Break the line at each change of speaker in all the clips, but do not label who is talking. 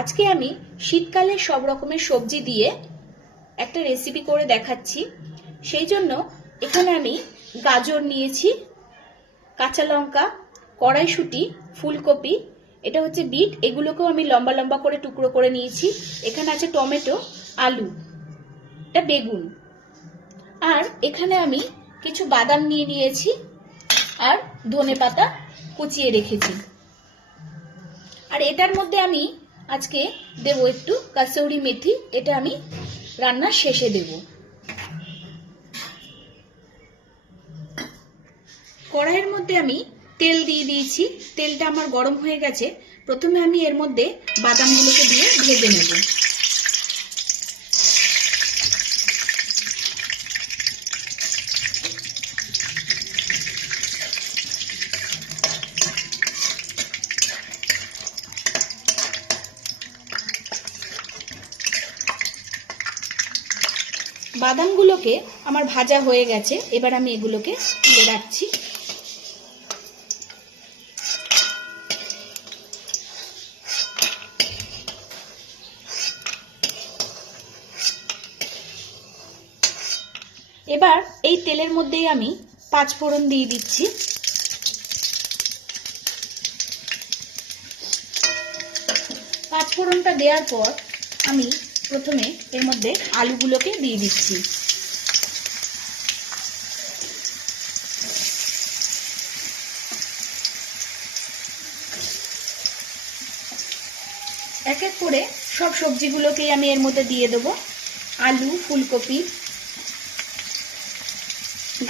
আজকে আমি শীতকালে সব রকমের সবজি দিয়ে একটা রেসিপি করে দেখাচ্ছি। সেই জন্য এখানে আমি গাজর নিয়েছি, কাঁচা লঙ্কা, কড়াইশুঁটি, ফুলকপি, এটা হচ্ছে বিট, এগুলোকেও আমি লম্বা লম্বা করে টুকরো করে নিয়েছি। এখানে আছে টমেটো, আলু, এটা বেগুন। আর এখানে আমি কিছু বাদাম নিয়ে নিয়েছি আর ধনে পাতা কুচিয়ে রেখেছি। আর এটার মধ্যে আমি আজকে দেব একটু কাসৌরি মেথি, এটা আমি রান্নার শেষে দেব। কড়াইয়ের মধ্যে আমি তেল দিয়ে দিয়েছি। তেলটা আমার গরম হয়ে গেছে। প্রথমে আমি এর মধ্যে বাদামগুলোকে দিয়ে ভেজে নেব। বাদামগুলোকে আমার ভাজা হয়ে গেছে। এবার আমি এগুলোকে তুলে রাখছি। এবার এই তেলের মধ্যেই আমি পাঁচ ফোড়ন দিয়ে দিচ্ছি। পাঁচ ফোড়নটা দেওয়ার পর আমি প্রথমে এর মধ্যে আলুগুলোকে দিয়ে দিচ্ছি। এক এক করে সব সবজিগুলোকেই আমি এর মধ্যে দিয়ে দেবো। আলু, ফুলকপি,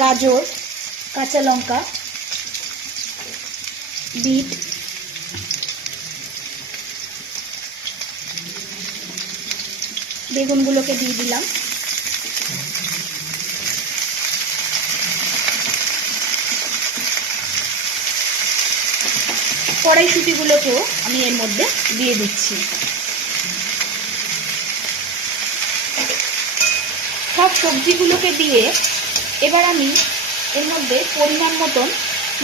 গাজর, কাঁচা লঙ্কা, বিট বেগুনগুলোকে দিয়ে দিলাম। কড়াইশুটিগুলোকেও আমি এর মধ্যে দিয়ে দিচ্ছি। সব সবজিগুলোকে দিয়ে এবার আমি এর মধ্যে পরিমাণ মতন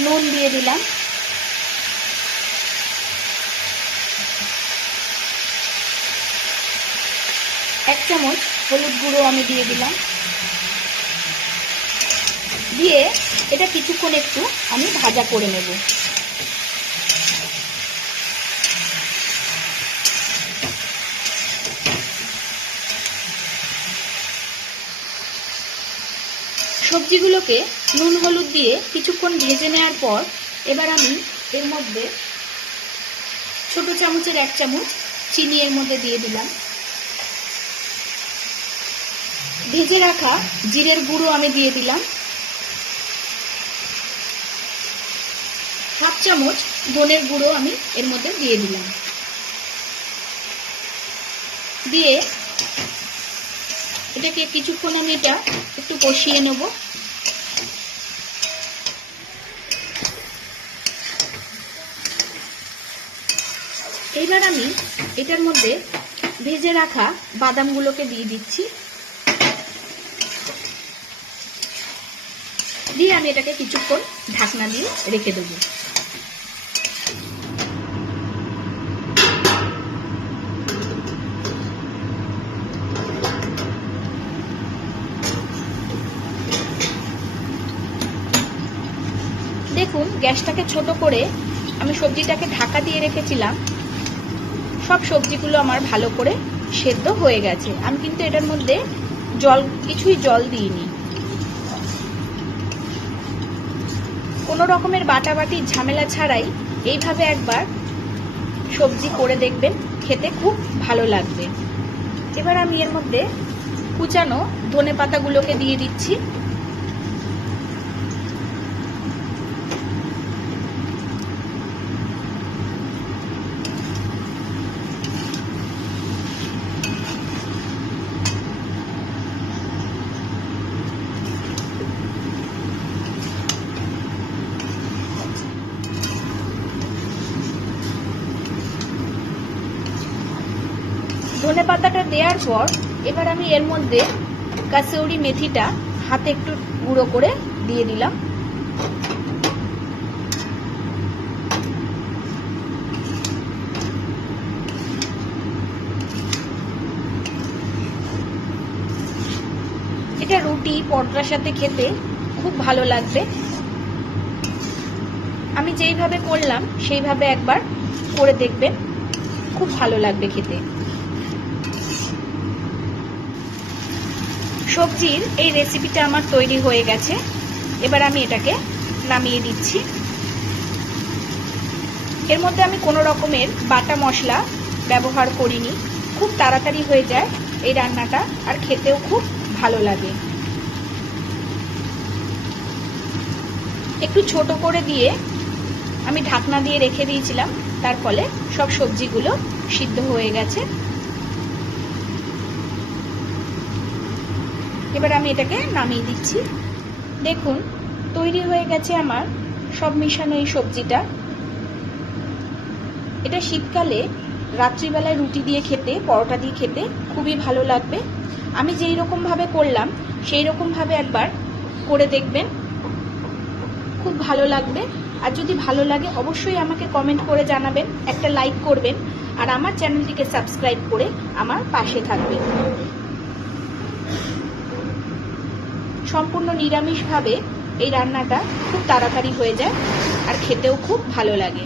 নুন দিয়ে দিলাম। এক চামচ হলুদ গুঁড়ো আমি দিয়ে দিলাম। দিয়ে এটা কিছুক্ষণ একটু আমি ভাজা করে নেব। সবজিগুলোকে নুন হলুদ দিয়ে কিছুক্ষণ ভেজে নেওয়ার পর এবার আমি এর মধ্যে ছোট চামচের এক চামচ চিনি এর মধ্যে দিয়ে দিলাম। ভেজে রাখা জিরের গুঁড়ো আমি দিয়ে দিলাম। হাফ চামচ ধনের গুঁড়ো আমি এর মধ্যে দিয়ে দিলাম। দিয়ে এটাকে কিছুক্ষণ আমি এটা একটু কষিয়ে নেব। এইবার আমি এটার মধ্যে ভেজে রাখা বাদামগুলোকে দিয়ে দিচ্ছি। দিয়ে আমি এটাকে কিছুক্ষণ ঢাকনা দিয়ে রেখে দেবো। দেখুন, গ্যাসটাকে ছোট করে আমি সবজিটাকে ঢাকা দিয়ে রেখেছিলাম। সব সবজিগুলো আমার ভালো করে সেদ্ধ হয়ে গেছে। আমি কিন্তু এটার মধ্যে জল, কিছুই জল দিইনি। কোনো রকমের বাটাবাটি, ঝামেলা ছাড়াই এইভাবে একবার সবজি করে দেখবেন, খেতে খুব ভালো লাগবে। এবার আমি এর মধ্যে কুচানো ধনে পাতাগুলোকে দিয়ে দিচ্ছি। ধনে পাতাটা দেওয়ার পর এবার আমি এর মধ্যে কাসৌরি মেথিটা হাতে একটু গুঁড়ো করে দিয়ে দিলাম। এটা রুটি, পরোটার সাথে খেতে খুব ভালো লাগবে। আমি যেইভাবে করলাম, সেইভাবে একবার করে দেখবেন। খুব ভালো লাগবে খেতে। সবজির এই রেসিপিটা আমার তৈরি হয়ে গেছে। এবার আমি এটাকে নামিয়ে দিচ্ছি। এর মধ্যে আমি কোনো রকমের বাটা মশলা ব্যবহার করিনি। খুব তাড়াতাড়ি হয়ে যায় এই রান্নাটা, আর খেতেও খুব ভালো লাগে। একটু ছোট করে দিয়ে আমি ঢাকনা দিয়ে রেখে দিয়েছিলাম, তার ফলে সব সবজিগুলো সিদ্ধ হয়ে গেছে। এবার আমি এটাকে নামিয়ে দিচ্ছি। দেখুন, তৈরি হয়ে গেছে আমার সব মিশানো এই সবজিটা। এটা শীতকালে রাত্রিবেলায় রুটি দিয়ে খেতে, পরোটা দিয়ে খেতে খুবই ভালো লাগবে। আমি যেই রকমভাবে করলাম, সেই রকমভাবে একবার করে দেখবেন। খুব ভালো লাগবে। আর যদি ভালো লাগে, অবশ্যই আমাকে কমেন্ট করে জানাবেন, একটা লাইক করবেন। আর আমার চ্যানেলটিকে সাবস্ক্রাইব করে আমার পাশে থাকবেন। সম্পূর্ণ নিরামিষভাবে এই রান্নাটা খুব তাড়াতাড়ি হয়ে যায় আর খেতেও খুব ভালো লাগে।